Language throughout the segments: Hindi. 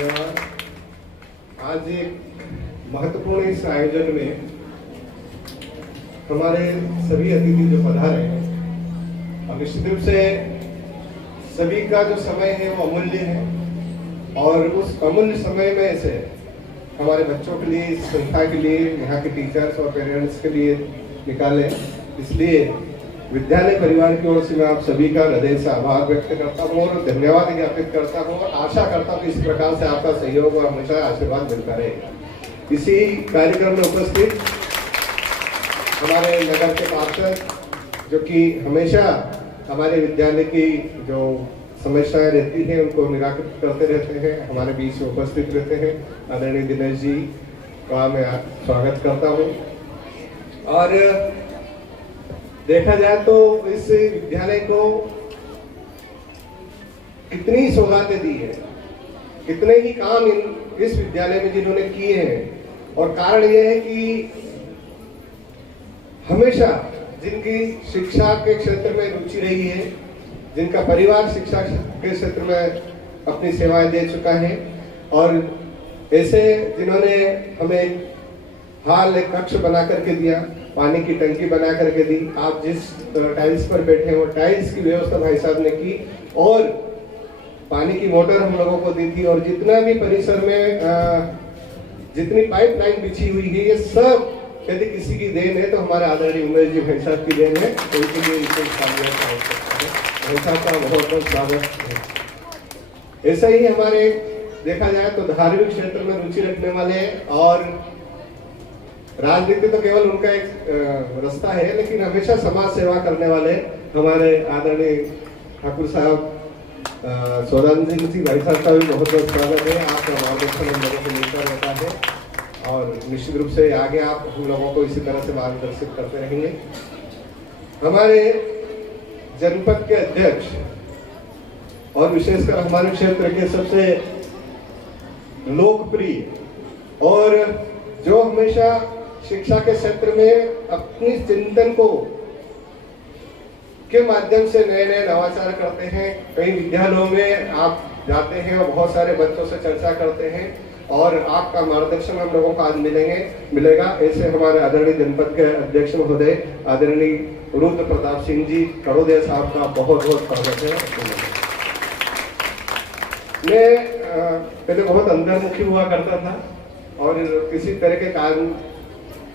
धन्यवाद। आज एक महत्वपूर्ण इस आयोजन में हमारे सभी अतिथि जो पधारे हैं और निश्चित रूप से सभी का जो समय है वो अमूल्य है और उस अमूल्य समय में से हमारे बच्चों के लिए, इस संस्था के लिए, यहाँ के टीचर्स और पेरेंट्स के लिए निकाले। इसलिए विद्यालय परिवार की ओर से मैं आप सभी का हृदय से आभार व्यक्त करता हूँ और धन्यवाद ज्ञापित करता हूँ और आशा करता हूँ कि इस प्रकार से आपका सहयोग और हमेशा आशीर्वाद मिलता रहेगा। इसी कार्यक्रम में उपस्थित हमारे नगर के पार्षद जो कि हमेशा हमारे विद्यालय की जो समस्याएं रहती हैं उनको निराकृत करते रहते हैं, हमारे बीच में उपस्थित रहते हैं, आदरणीय दिनेश जी का मैं स्वागत करता हूँ। और देखा जाए तो इस विद्यालय को कितनी सौगातें दी है, कितने ही काम इस विद्यालय में जिन्होंने किए हैं और कारण यह है कि हमेशा जिनकी शिक्षा के क्षेत्र में रुचि रही है, जिनका परिवार शिक्षा के क्षेत्र में अपनी सेवाएं दे चुका है और ऐसे जिन्होंने हमें हाल एक कक्ष बना करके दिया, पानी की टंकी बना करके दी, आप जिस टाइल्स पर बैठे हो टाइल्स की व्यवस्था भाई साहब ने की और पानी की मोटर हम लोगों को दी थी और जितना भी परिसर में जितनी पाइपलाइन बिछी हुई है ये सब यदि किसी की देन है तो हमारे आदरणीय उमेश जी भाई साहब की देन है, तो उनके लिए भाई साहब का बहुत बहुत स्वागत है। ऐसा ही हमारे देखा जाए तो धार्मिक क्षेत्र में रुचि रखने वाले और राजनीति तो केवल उनका एक रास्ता है, लेकिन हमेशा समाज सेवा करने वाले हमारे आदरणीय ठाकुर साहब सोदान जी भाई साहब का भी बहुत बहुत स्वागत है। आपका मार्गदर्शन हम लोगों को मिलता रहता है और निश्चित रूप से आगे आप हम लोगों को इसी तरह से मार्गदर्शित करते रहेंगे। हमारे जनपद के अध्यक्ष और विशेषकर हमारे क्षेत्र के सबसे लोकप्रिय और जो हमेशा शिक्षा के क्षेत्र में अपनी चिंतन को के माध्यम से नए नए नवाचार करते हैं। कई विद्यालयों में आप जाते हैं और बहुत सारे बच्चों से चर्चा करते हैं और आपका मार्गदर्शन हम लोगों को आज मिलेगा। ऐसे हमारे आदरणीय जनपद के अध्यक्ष महोदय आदरणीय रुद्र प्रताप सिंह जी कड़ोदिया साहब का बहुत बहुत स्वागत है। मैं पहले बहुत अंतर्मुखी हुआ करता था और किसी तरह के काम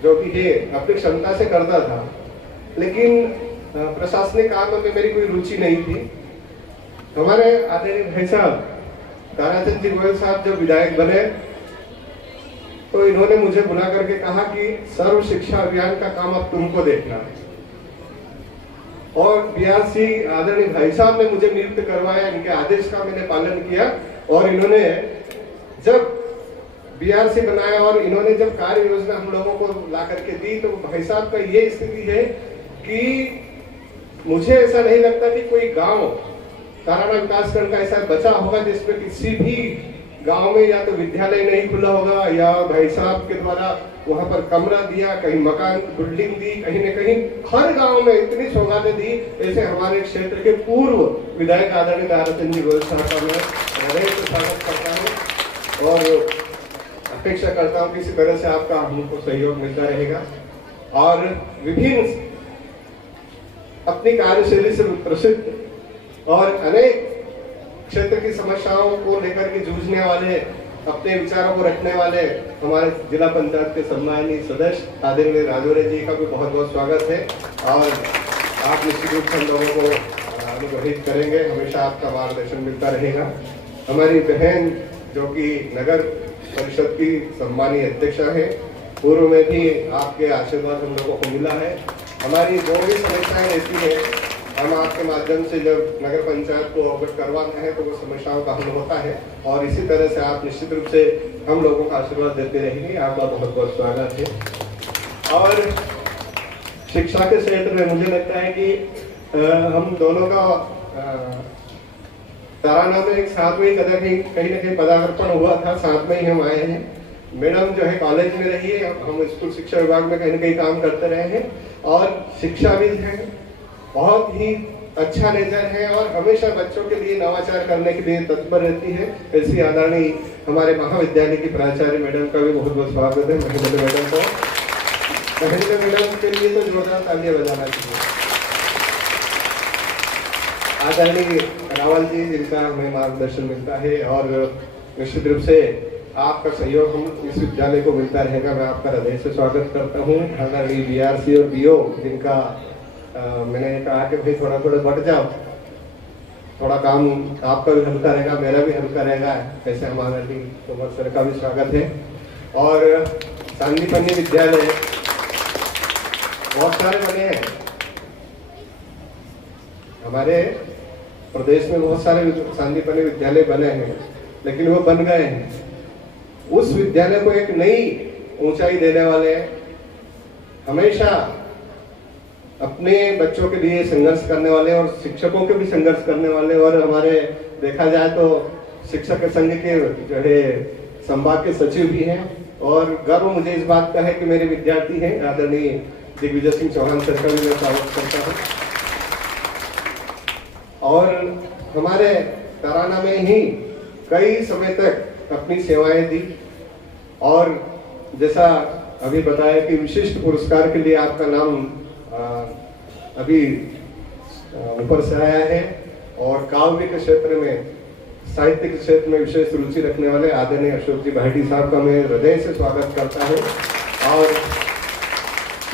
जो कि ये अपनी क्षमता से करता था, लेकिन प्रशासनिक काम में मेरी कोई रुचि नहीं थी। हमारे आदरणीय भाई साहब ताराचंद जी गोयल साहब जब विधायक बने तो इन्होंने मुझे बुला करके कहा कि सर्व शिक्षा अभियान का काम अब तुमको देखना है और बीआरसी आदरणीय भाई साहब ने मुझे नियुक्त करवाया, इनके आदेश का मैंने पालन किया और इन्होंने जब बीआरसी बनाया और इन्होंने जब कार्य योजना हम लोगों को ला करके दी तो भाई साहब का ये स्थिति है कि मुझे ऐसा नहीं लगता कि कोई गांव ताराना विकासखंड का ऐसा बचा होगा जिसमें किसी भी गांव में या तो विद्यालय नहीं खुला होगा या भाई साहब के द्वारा वहां पर कमरा दिया, कहीं मकान बिल्डिंग दी, कहीं न कहीं हर गांव में इतनी सौगातें दी। ऐसे हमारे क्षेत्र के पूर्व विधायक आदरणीय ताराचंद जी गोयल साहब का मैं हृदय से स्वागत करता हूँ और अपेक्षा करता हूँ कि इसी तरह से आपका हमको सहयोग मिलता रहेगा और विभिन्न अपनी कार्यशैली से प्रसिद्ध और अनेक क्षेत्र की समस्याओं को लेकर के जूझने वाले, अपने विचारों को रखने वाले हमारे जिला पंचायत के सम्माननीय सदस्य आदरणीय राजौरे जी का भी बहुत बहुत स्वागत है और आप निश्चित रूप से हम लोगों को अनुग्रहित करेंगे, हमेशा आपका मार्गदर्शन मिलता रहेगा। हमारी बहन जो कि नगर परिषद की सम्मानीय अध्यक्षा है, पूर्व में भी आपके आशीर्वाद हम लोगों को मिला है। हमारी जो भी समस्याएं रहती है हम आपके माध्यम से जब नगर पंचायत को अवगत करवाते हैं तो वो समस्याओं का हल होता है और इसी तरह से आप निश्चित रूप से हम लोगों का आशीर्वाद देते रहेंगे। आपका बहुत बहुत स्वागत है। और शिक्षा के क्षेत्र में मुझे लगता है कि हम दोनों का ताराना में एक साथ में कहीं न कहीं पदार्पण हुआ था, साथ में ही हम आए हैं। मैडम जो है कॉलेज में रही है, हम स्कूल शिक्षा विभाग में कहीं न कहीं काम करते रहे हैं और शिक्षाविद हैं, बहुत ही अच्छा नेचर है और हमेशा बच्चों के लिए नवाचार करने के लिए तत्पर रहती है। ऐसी आदरणीय हमारे महाविद्यालय की प्राचार्य मैडम का भी बहुत बहुत स्वागत है। महेंद्र मैडम को, महेंद्र मैडम के लिए तो जोरदार तालियां बजाना चाहिए। आदरणीय रावल जी, जिनका हमें मार्गदर्शन मिलता है और निश्चित रूप से आपका सहयोग हम इस विद्यालय को मिलता रहेगा। मैं आपका हृदय से स्वागत करता हूँ। आदरणीय बीआरसी और बीओ, जिनका मैंने कहा कि भाई थोड़ा थोड़ा बढ़ जाओ, थोड़ा काम आपका भी हल्का रहेगा, मेरा भी हल्का रहेगा, ऐसे हमारे तोमर सर का भी स्वागत है। और सांदीपनि विद्यालय बहुत सारे बने हैं हमारे प्रदेश में, बहुत सारे सांदीपनि विद्यालय बने हैं, लेकिन वो बन गए हैं। उस विद्यालय को एक नई ऊंचाई देने वाले, हमेशा अपने बच्चों के लिए संघर्ष करने वाले और शिक्षकों के भी संघर्ष करने वाले, और हमारे देखा जाए तो शिक्षक संघ के जो है संभाग के सचिव भी हैं। और गर्व मुझे इस बात का है कि मेरे विद्यार्थी हैं। आदरणीय दिग्विजय सिंह चौहान सर का भी मैं स्वागत करता हूँ। और हमारे तराना में ही कई समय तक अपनी सेवाएं दी, और जैसा अभी बताया कि विशिष्ट पुरस्कार के लिए आपका नाम अभी ऊपर से आया है। और काव्य के क्षेत्र में, साहित्य के क्षेत्र में विशेष रुचि रखने वाले आदरणीय अशोक जी भाटी साहब का मैं हृदय से स्वागत करता हूँ। और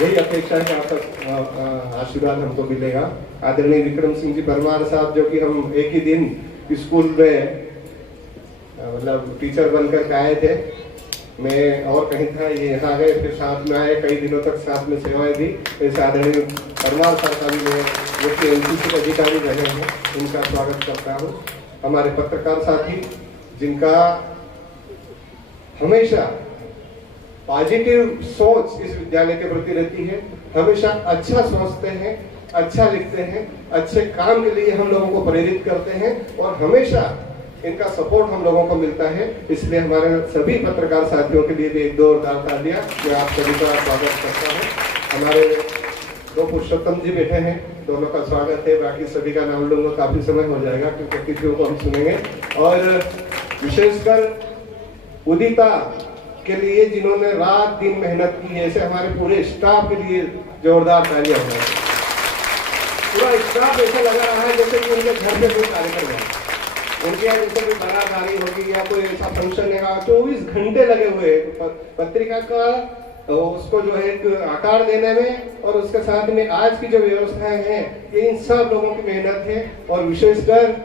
यही अपेक्षा है कि आपका आशीर्वाद हमको मिलेगा। आदरणीय विक्रम सिंह जी परमार साहब, जो कि हम एक ही दिन स्कूल में मतलब टीचर बनकर के आए थे, मैं और कहीं था, ये यहाँ गए, फिर साथ में आए, कई दिनों तक साथ में सेवाएं दी। ऐसे आदरणीय परमार साहब का भी मैं, जो कि एनसीसी के अधिकारी रहे हैं, उनका स्वागत करता हूँ। हमारे पत्रकार साथी, जिनका हमेशा पॉजिटिव सोच इस विद्यालय के प्रति रहती है, हमेशा अच्छा सोचते हैं, अच्छा लिखते हैं, अच्छे काम के लिए हम लोगों को प्रेरित करते हैं, और हमेशा इनका सपोर्ट हम लोगों को मिलता है। इसलिए हमारे सभी पत्रकार साथियों के लिए भी एक जोरदार तालियां मैं आप सभी का स्वागत करता हूँ। हमारे दो पुरुषोत्तम जी बैठे हैं, दोनों का स्वागत है। बाकी सभी का नाम लूंगा, काफी समय हो जाएगा क्योंकि अतिथियों को हम सुनेंगे। और विशेषकर उदिता के लिए, जिन्होंने रात दिन मेहनत की है, ऐसे हमारे पूरे स्टाफ के लिए जोरदार तालियां हो जाए। पूरा स्टाफ ऐसा लगा रहा है जैसे कि उनके घर पे कोई कार्यक्रम है, उनके यहाँ जैसे कोई बारात होगी या कोई ऐसा फंक्शन है। 24 घंटे लगे हुए पत्रिका का उसको जो है एक आकार देने में, और उसके साथ में आज की जो व्यवस्थाएं हैं, ये इन सब लोगों की मेहनत है। और विशेषकर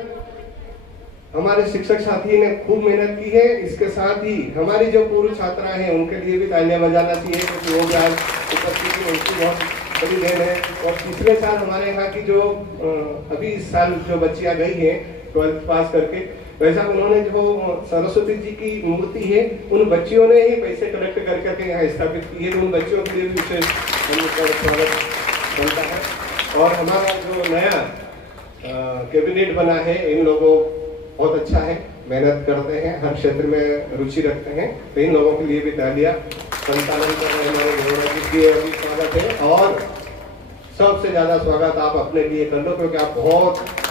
हमारे शिक्षक साथी ने खूब मेहनत की है। इसके साथ ही हमारी जो पूर्व छात्राएं हैं, उनके लिए भी तालियां बजाना चाहिए, क्योंकि वो भी आज उपस्थिति में उनकी बहुत बड़ी देन है। और पिछले साल हमारे यहाँ की जो अभी इस साल जो बच्चियां गई हैं 12th पास करके, वैसा उन्होंने जो सरस्वती जी की मूर्ति है, उन बच्चियों ने ही पैसे कलेक्ट कर करके यहाँ स्थापित की है। उन बच्चियों के लिए भी विशेष स्वागत बनता है। और हमारा जो नया कैबिनेट बना है, इन लोगों बहुत अच्छा है, मेहनत करते हैं, हर क्षेत्र में रुचि रखते हैं, तो इन लोगों के लिए भी तालियां। संचालन कर रहे हमारे गौरव जी के भी स्वागत है। और सबसे ज्यादा स्वागत आप अपने लिए कर लो, क्योंकि आप बहुत